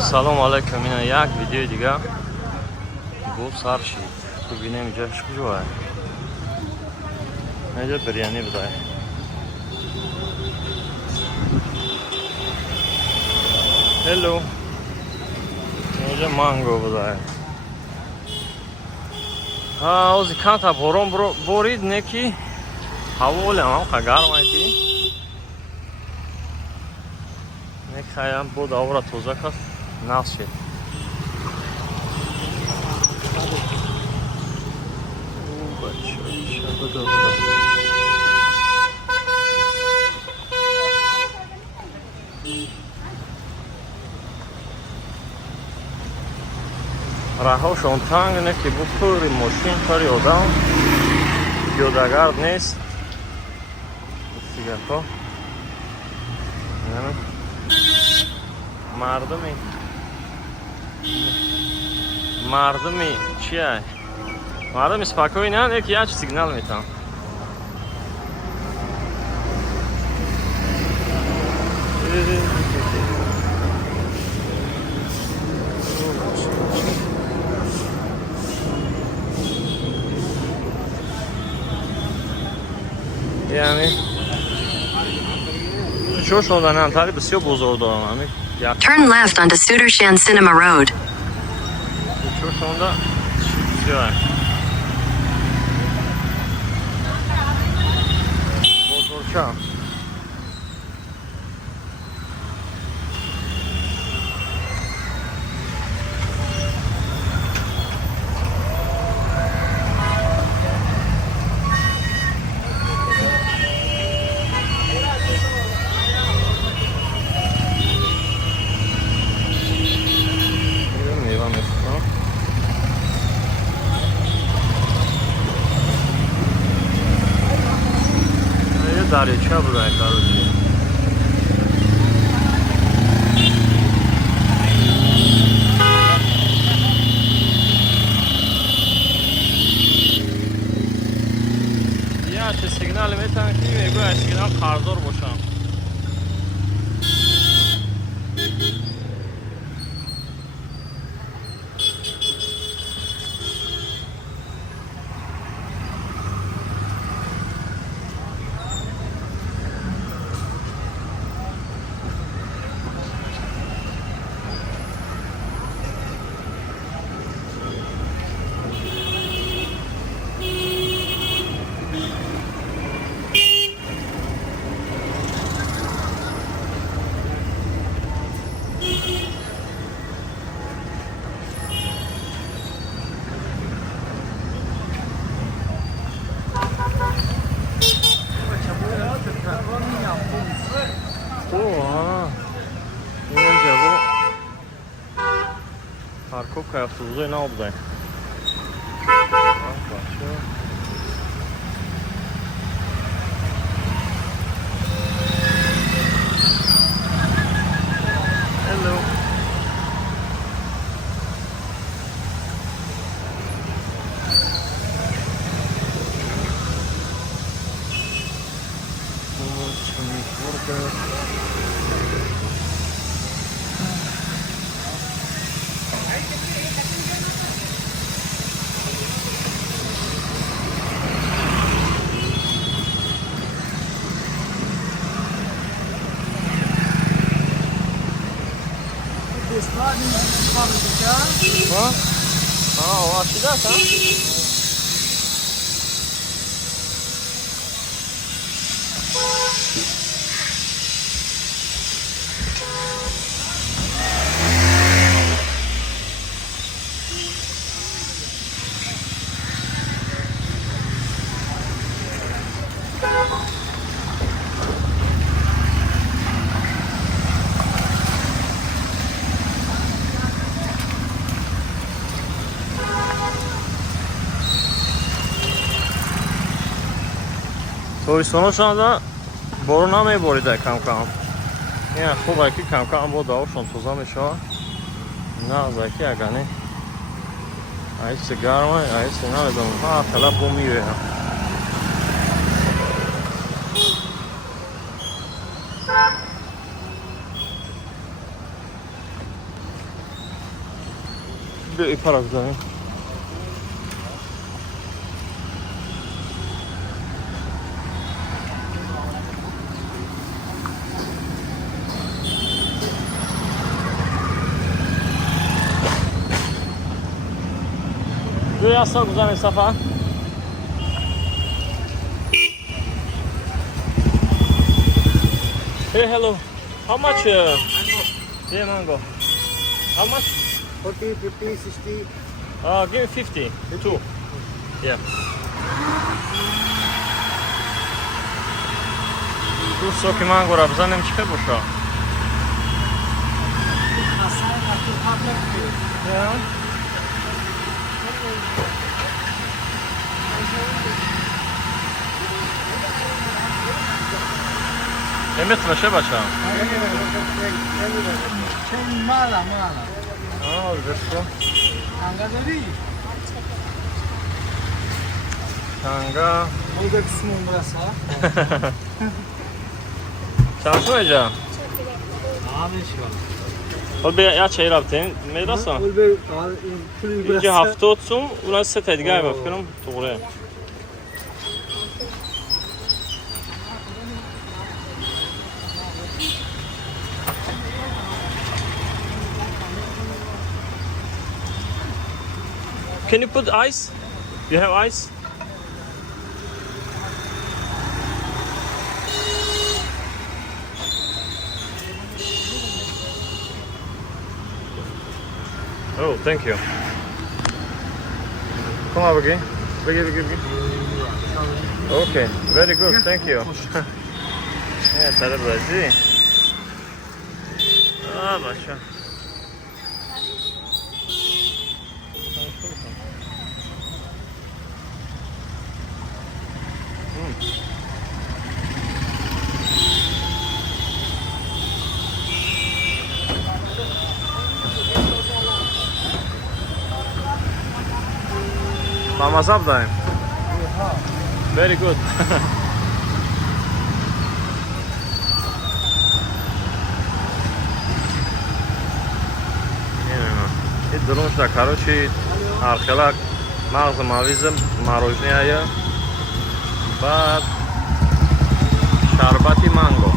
салом алайкум. Ина як видеои дига бо сар шид. То бинем инҷош куҷоае. Инҷа биряни будай. Hello. Инҷа манго будай. Ози канта борон борид не ки ҳаволе ҳам қа гармай ки не хаям бод авра тоза кас нақс шед. раҳошон танг не ки бу пури мошин пури одам пиёдагард нест сигарҳо мардуми чия мардуми спокойна не ки яч сигнал метам яъне чо шодан антари бисёр бозор дорам. Turn left onto Sudarshan Cinema Road. Чо шонда чиё бозорча дареча будай короче. Я че сигнал метам ки мегӯяд сигнал қарздор бошам. парковка автобусои нав будай. Hello. Açacağız ha? توریستان‌هاشون دا بارون نمیباریده کم کم. این خوبه که کم کم با داوشون توزا میشه. نه زکی اگه ایست گرمه ایست نمیدونم ها خلا بو میره. ипара бизанем. Do you also go Safa? Hey, hello. How much? Yeah, mango. How much? 40, 50, 60. Give me 50. Two. Yeah. Ду соки мангоро бизанем чӣ боша? Метро ше бача? Мала. Вершо. Танга дори? Танга. Олга кисмун бураса. Чанд сум эҷа? Амешва. Олбе я чай рафтем, медраса? Олбе пули бураса. Инҷа 70 сум, уна се та дигар ба фикрам туғре. Can you put ice? You have ice? Oh, thank you. Come up again. Begin. Okay, very good. Thank you. Yeah, taraf razi. Başa. Mamazab daim. Very good. این درونش در کاروچی ارخلاق مغز مویزم مروجنی آیا بعد شربتی مانگو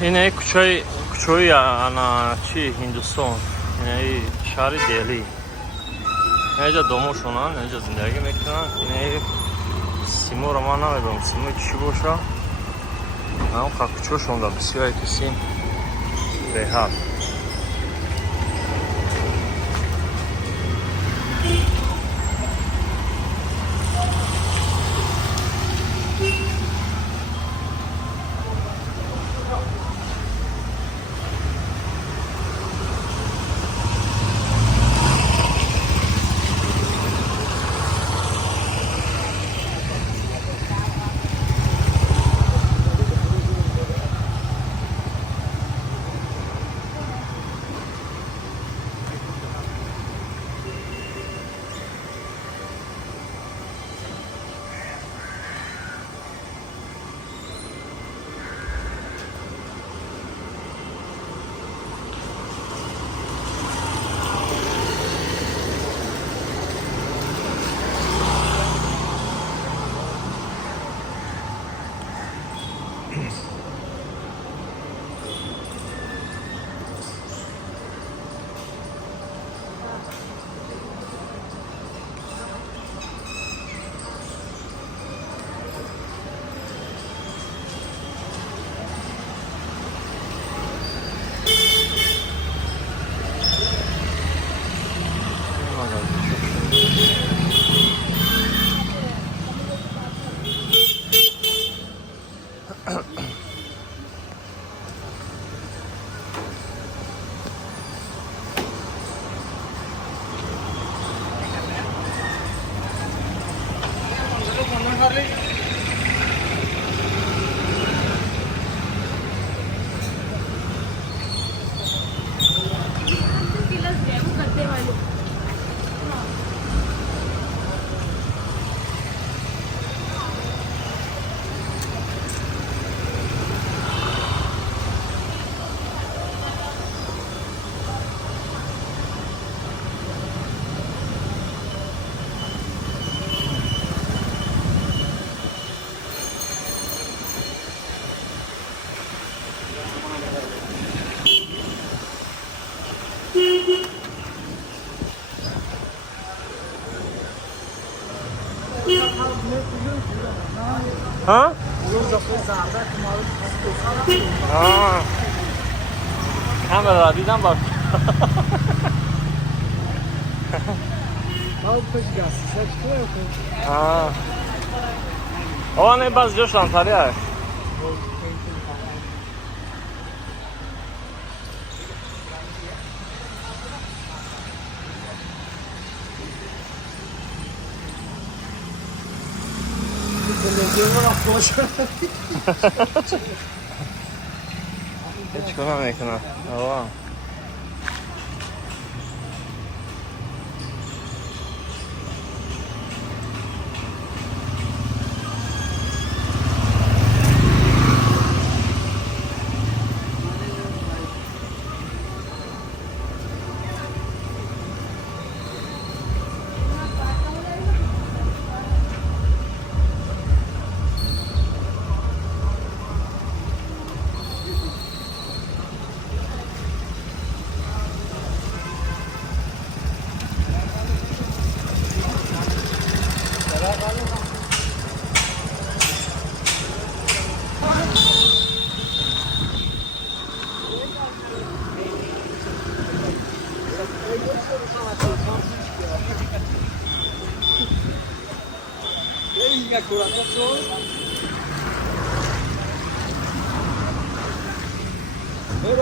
این کучаҳои ҳиндустон, шаҳри Деҳлӣ. Инҷа домошонан, инҷа зиндагӣ мекунан. Симоро ман намедонам, симои чӣ боша. Ҳамқа кучаҳошонда бисёр кисим беҳад. ها؟ کاملا دیدم با آه نه باز جوش لانتاری هست هیچ کنم میکنم آه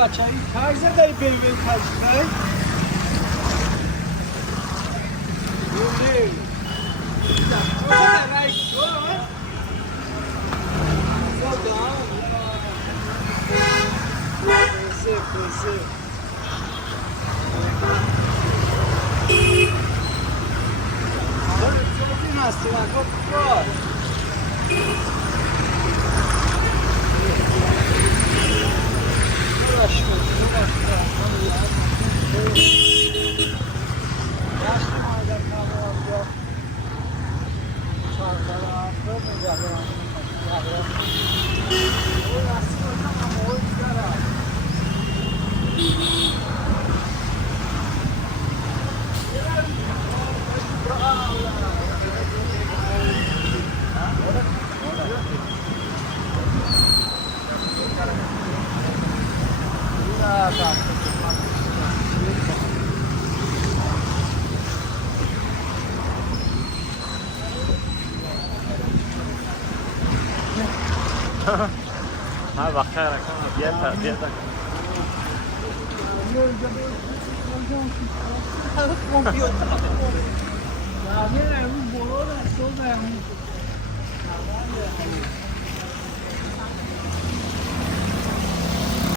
بچه این تای زده بریم تجیک ها بخیر کنم بیاد تا